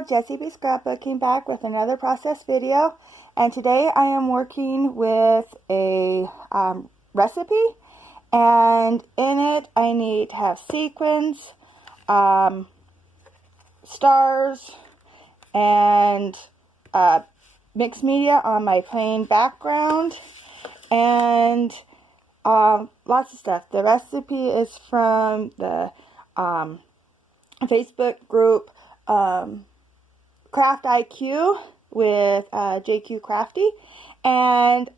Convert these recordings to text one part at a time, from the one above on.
y'all, Jessie B. Scrapbooking back with another process video, and today I am working with a recipe, and in it I need to have sequins, stars, and mixed media on my plain background, and lots of stuff. The recipe is from the Facebook group Craft IQ with JQ Crafty, and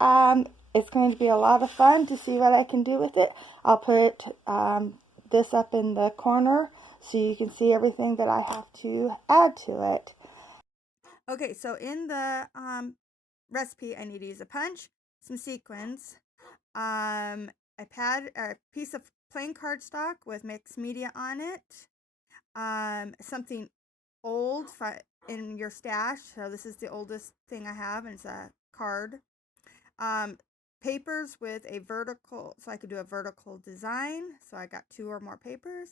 it's going to be a lot of fun to see what I can do with it. I'll put this up in the corner so you can see everything that I have to add to it. Okay, so in the recipe, I need to use a punch, some sequins, a piece of plain cardstock with mixed media on it, something old in your stash. So this is the oldest thing I have, and it's a card. Papers with a vertical, so I could do a vertical design. So I got 2 or more papers.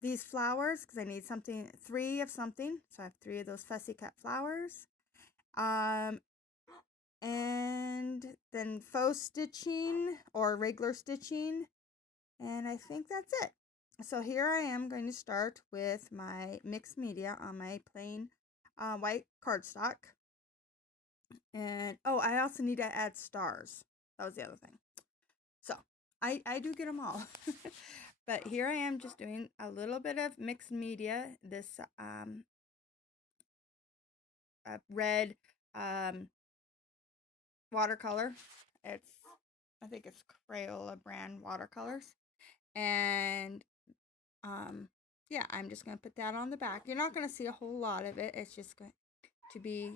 These flowers, because I need 3 of something. So I have 3 of those fussy cut flowers. And then faux stitching or regular stitching. And I think that's it. So here I am going to start with my mixed media on my plain white cardstock. And I also need to add stars. That was the other thing. So I do get them all. But here I am just doing a little bit of mixed media. This red watercolor. I think it's Crayola brand watercolors. And yeah, I'm just going to put that on the back. You're not going to see a whole lot of it. It's just going to be,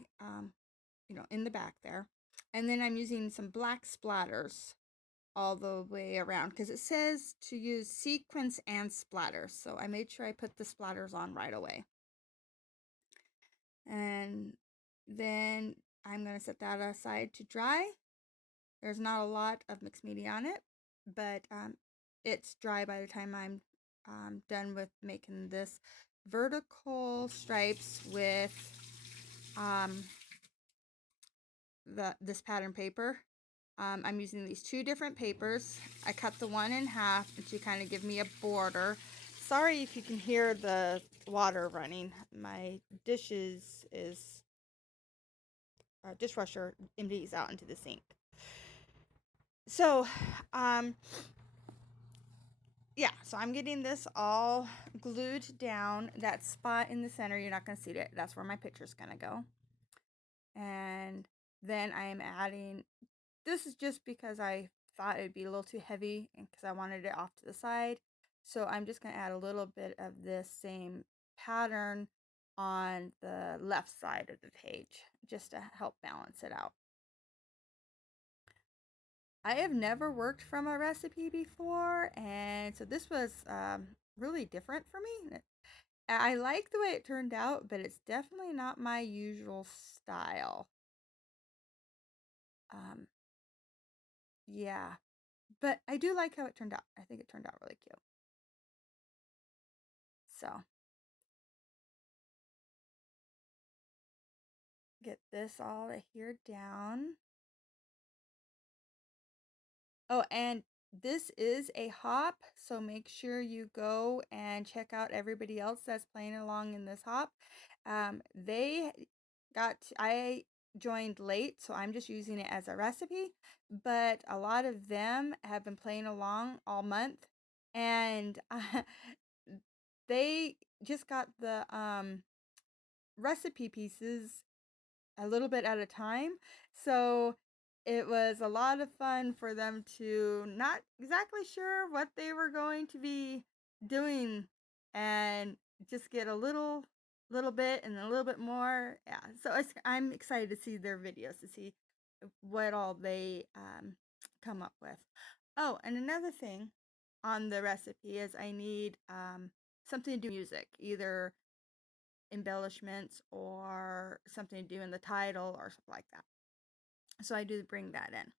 in the back there. And then I'm using some black splatters all the way around because it says to use sequins and splatters. So I made sure I put the splatters on right away. And then I'm going to set that aside to dry. There's not a lot of mixed media on it, but it's dry by the time I'm done with making this vertical stripes with this pattern paper. I'm using these 2 different papers. I cut the one in half to kind of give me a border. Sorry if you can hear the water running. My dishwasher empties out into the sink. So, yeah, so I'm getting this all glued down. That spot in the center, you're not going to see it. That's where my picture's going to go. And then I am adding, this is just because I thought it'd be a little too heavy and because I wanted it off to the side. So I'm just going to add a little bit of this same pattern on the left side of the page just to help balance it out. I have never worked from a recipe before, and so this was really different for me. I like the way it turned out, but it's definitely not my usual style. Yeah, but I do like how it turned out. I think it turned out really cute. So, get this all adhered down. Oh, and this is a hop, so make sure you go and check out everybody else that's playing along in this hop. I joined late, so I'm just using it as a recipe, but a lot of them have been playing along all month, and they just got the recipe pieces a little bit at a time. So it was a lot of fun for them to not exactly sure what they were going to be doing and just get a little bit and a little bit more. Yeah, so I'm excited to see their videos to see what all they come up with. Oh, and another thing on the recipe is I need something to do with music, either embellishments or something to do in the title or something like that. So I do bring that in.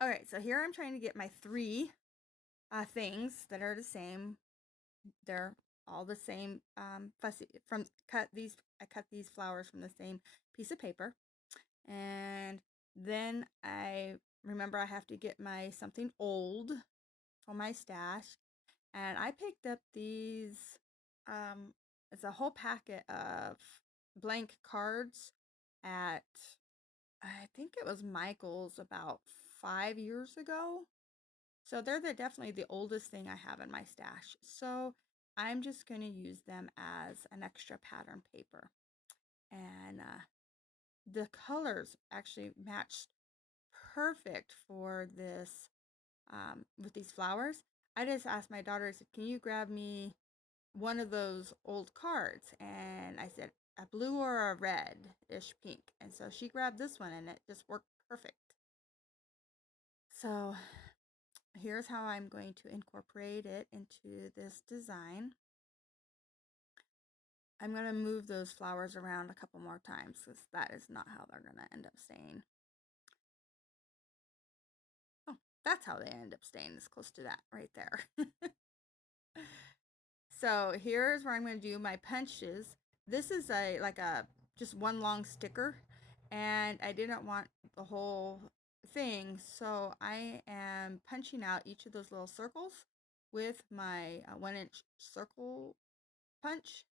All right, so here I'm trying to get my 3 things that are the same. They're all the same fussy from cut these I cut these flowers from the same piece of paper. And then I remember I have to get my something old for my stash, and I picked up these it's a whole packet of blank cards at, I think it was Michael's about 5 years ago. So they're definitely the oldest thing I have in my stash. So I'm just going to use them as an extra pattern paper. And the colors actually matched perfect for this, with these flowers. I just asked my daughter, I said, can you grab me one of those old cards? And I said, a blue or a red-ish pink. And so she grabbed this one and it just worked perfect. So here's how I'm going to incorporate it into this design. I'm going to move those flowers around a couple more times because that is not how they're going to end up staying. Oh, that's how they end up staying, as close to that right there. So here's where I'm going to do my punches. This is like a just one long sticker, and I didn't want the whole thing, so I am punching out each of those little circles with my 1-inch circle punch,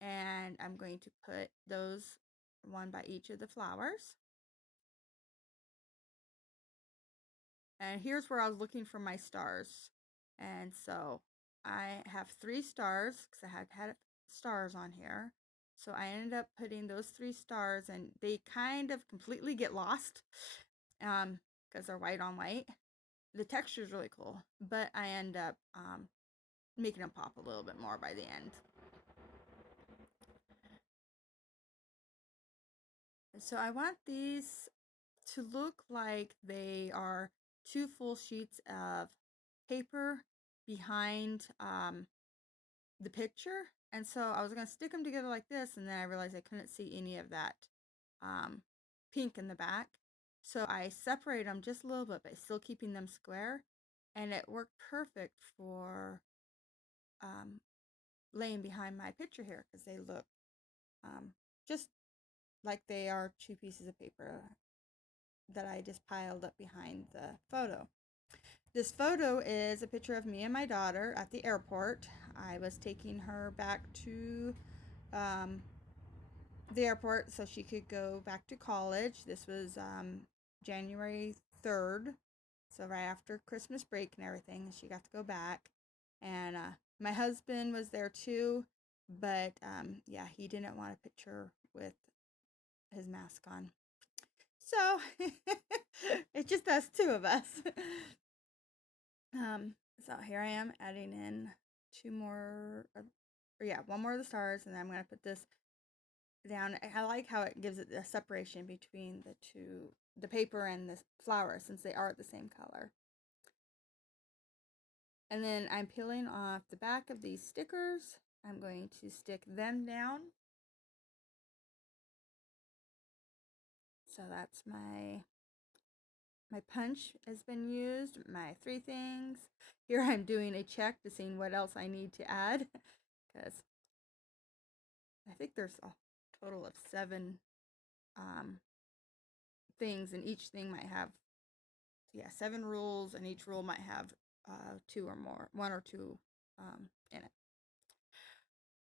and I'm going to put those one by each of the flowers. And here's where I was looking for my stars. And so I have 3 stars because I had stars on here. So I ended up putting those 3 stars, and they kind of completely get lost because they're white on white. The texture is really cool, but I end up making them pop a little bit more by the end. So I want these to look like they are 2 full sheets of paper behind the picture. And so I was going to stick them together like this, and then I realized I couldn't see any of that pink in the back. So I separate them just a little bit, but still keeping them square. And it worked perfect for laying behind my picture here because they look just like they are 2 pieces of paper that I just piled up behind the photo. This photo is a picture of me and my daughter at the airport. I was taking her back to the airport so she could go back to college. This was January 3rd, so right after Christmas break and everything, she got to go back. And my husband was there too, but yeah, he didn't want a picture with his mask on. So it's just us 2 of us. So here I am adding in 2 more, one more of the stars, and then I'm going to put this down. I like how it gives it a separation between the 2, the paper and the flower, since they are the same color. And then I'm peeling off the back of these stickers. I'm going to stick them down. So that's my punch has been used, my 3 things. Here I'm doing a check to see what else I need to add, because I think there's a total of 7 things, and each thing might have 7 rules, and each rule might have 2 or more, 1 or 2 in it.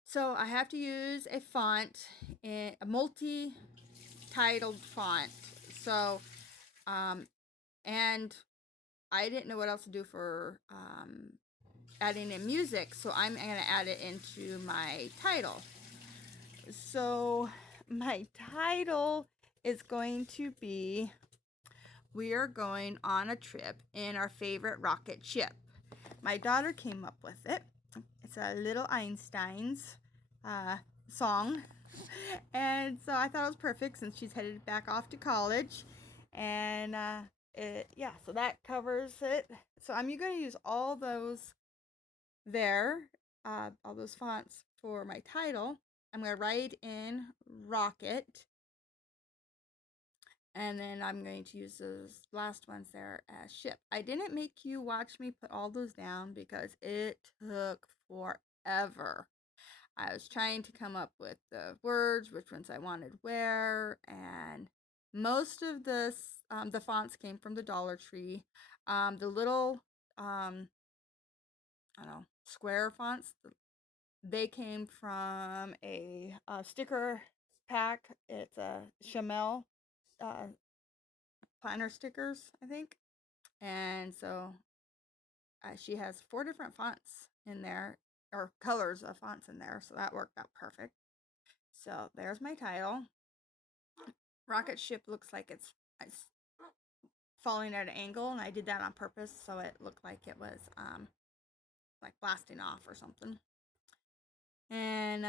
So I have to use a font, a multi-titled font. So and I didn't know what else to do for adding in music, so I'm going to add it into my title. So my title is going to be, we are going on a trip in our favorite rocket ship. My daughter came up with it. It's a Little Einsteins song. And so I thought it was perfect since she's headed back off to college. And so that covers it. So I'm going to use all those there, all those fonts for my title. I'm going to write in rocket. And then I'm going to use those last ones there as ship. I didn't make you watch me put all those down because it took forever. I was trying to come up with the words, which ones I wanted where, and most of the fonts came from the Dollar Tree. The little, I don't know, square fonts, they came from a sticker pack. It's a Chamel uh, planner stickers, I think. And so she has 4 different fonts in there, or colors of fonts in there, so that worked out perfect. So there's my title. Rocket ship looks like it's falling at an angle, and I did that on purpose so it looked like it was like blasting off or something. And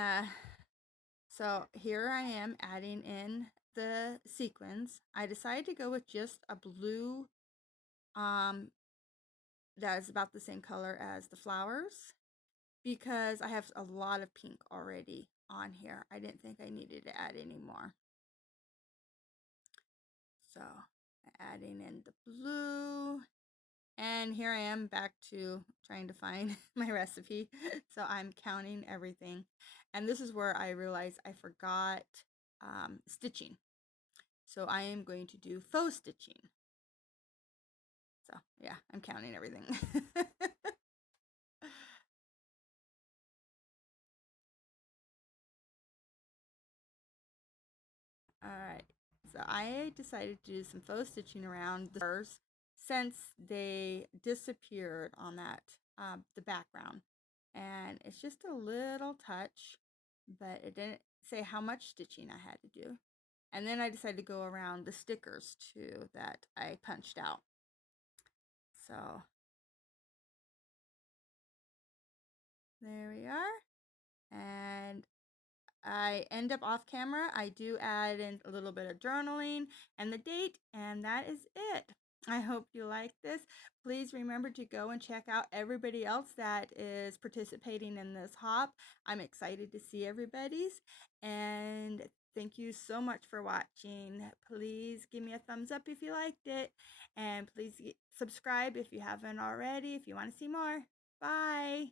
so here I am adding in the sequins. I decided to go with just a blue that is about the same color as the flowers, because I have a lot of pink already on here. I didn't think I needed to add any more. So adding in the blue, and here I am back to trying to find my recipe. So I'm counting everything, and this is where I realized I forgot stitching. So I am going to do faux stitching. So yeah, I'm counting everything. Alright, so I decided to do some faux stitching around the stars since they disappeared on that, the background. And it's just a little touch, but it didn't say how much stitching I had to do. And then I decided to go around the stickers too that I punched out. So there we are. And I end up off camera. I do add in a little bit of journaling and the date, and that is it. I hope you like this. Please remember to go and check out everybody else that is participating in this hop. I'm excited to see everybody's, and thank you so much for watching. Please give me a thumbs up if you liked it, and please subscribe if you haven't already if you want to see more. Bye.